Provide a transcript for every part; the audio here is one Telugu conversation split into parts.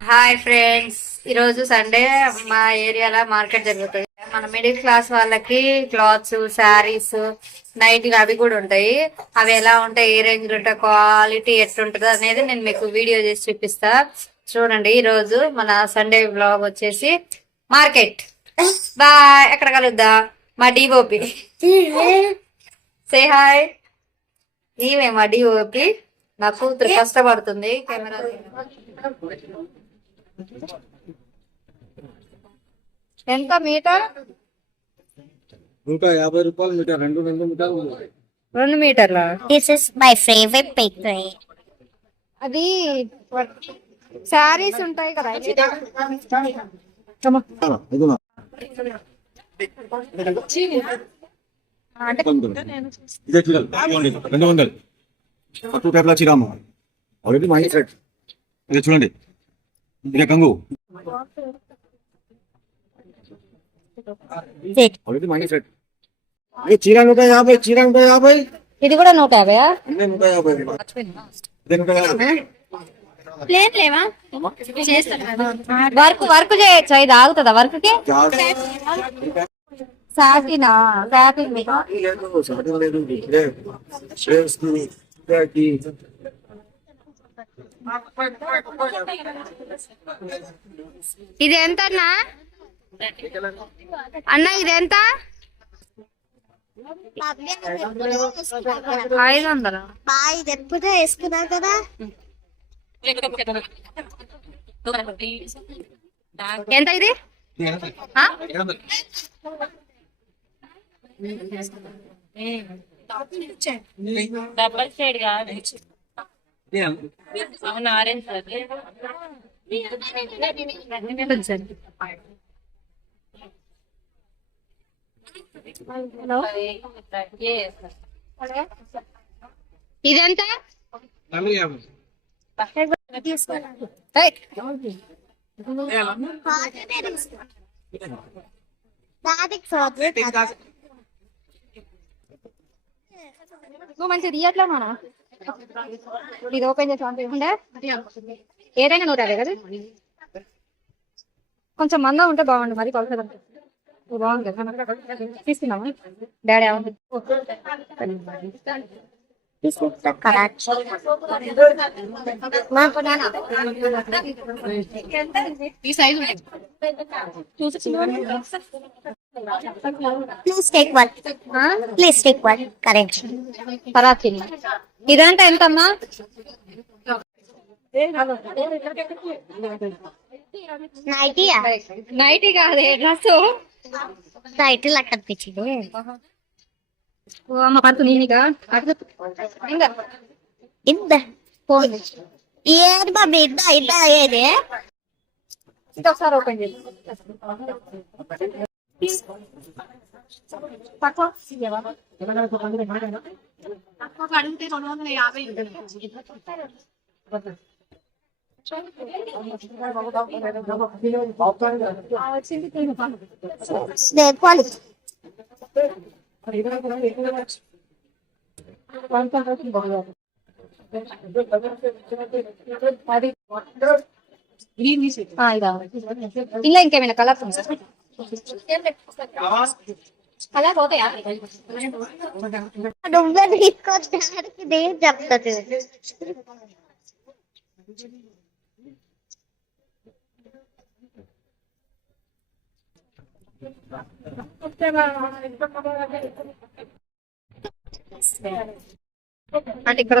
హాయ్ ఫ్రెండ్స్ ఈరోజు సండే మా ఏరియాలో మార్కెట్ జరుగుతుంది. మన మిడిల్ క్లాస్ వాళ్ళకి క్లాత్స్ శారీస్ నైట్ అవి కూడా ఉంటాయి. అవి ఎలా ఉంటాయి? ఏ రేంజ్ ఉంటాయి? క్వాలిటీ ఎట్లుంటుంది అనేది నేను మీకు వీడియో చేసి చూపిస్తా. చూడండి ఈరోజు మన సండే బ్లాగ్ వచ్చేసి మార్కెట్ బాయ్ ఎక్కడ కలుద్దా? మా డిఓపి సే హాయ్ నీవే మా డిఓపి నా కూతురు కష్టపడుతుంది. కెమెరా ఎంత మీటర్? నూట యాభై రూపాయలు మీటర్ రెండు రెండు మీటర్లు ఉన్నాయి. రెండు మీటర్ల? This is my favorite bakery. అది శారీస్ ఉంటాయి కదా రెండు వందలు. టూ టైప్ల చీరాము. ఆల్రెడీ మైండ్ సెట్ ఇది చూడండి. సెట్ ఇది చీర నూట యాభై చీర నూట యాభై ఇది కూడా నూట యాభై ఇదే నూట యాభై ఇదే నూట యాభై ప్లేన్ లేవా వర్క్ వర్క్ చేయొచ్చా ఇది ఆగుతుందా వర్క్కి సాటినా సాటిన్ ఇది ఎంత అన్నా? అన్న ఇది ఎంత? ఐదు వందల ఇది ఎప్పుడే వేసుకున్నావు కదా ఎంత ఇది? ఆ? డబల్ షేడ్ కాదు. అవును ఆరెంజ్ అది ఇదెంత ఏయ్, దానికి ఫేవరెట్ నువ్వు మంచిగా తీయట్లే మనం ఇది ఓపెన్ చేసి ఉండే ఏదైనా నూట యాభై కదా? కొంచెం మందం ఉంటే బాగుండు మరి కొలత బాగుంది కదా. తీసుకున్నామా డాడీ అవును ఈ size please take one please take one correct తర్వాత ఇదంతా ఎంతమ్మా? నైటీయా నైటీ కాదే డ్రెస్ నైటీ లెక్క అనిపించింది. ఓ అమ్మ పడుతు నీనిగా ఇంకా ఇంత ఫోన్ ఏది ఏది? ఇంకొకసారి ఓపెన్ చేసి తక్కువ తక్కువ అడిగితే రెండు వందల యాభై ఇలా ఇంకేమైనా కలర్స్ కలర్ పోతాయా నువ్వే తీసుకొచ్చడానికి నేను చెప్తాను అంటే ఇక్కడ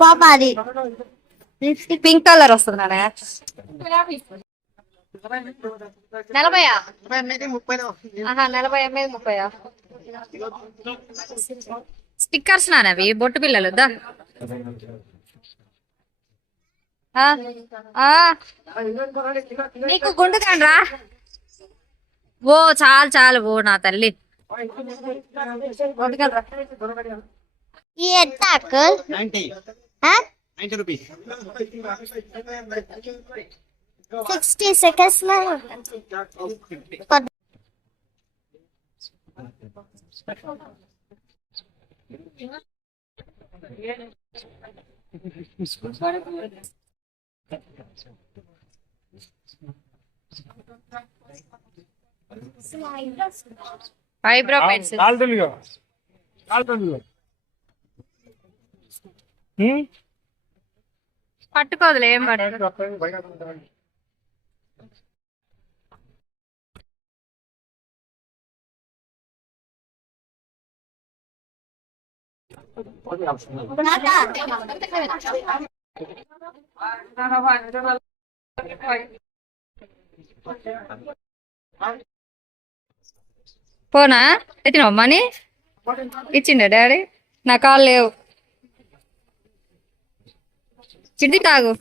బాబాది. పింక్ కలర్ వస్తుంది నాన్న. నలభయా ఆహా నలభై ఎనిమిది ముప్పయా స్టిక్కర్స్ నానవి బొట్టు పిల్లలు దా. నీకు గుండు రా ఓ చాలు చాలు. ఓ నా తల్లి. ఎంత uncle sixty seconds eyebrow pencil కాలుతుందిగా కాలుతుందిగా పట్టుకోదులే ఏం పట్టు పోనా? ఎత్తినావు మనీ? ఇచ్చిండ డాడీ? నా కాళ్ళు లేవు. చిడ్డి తాగు.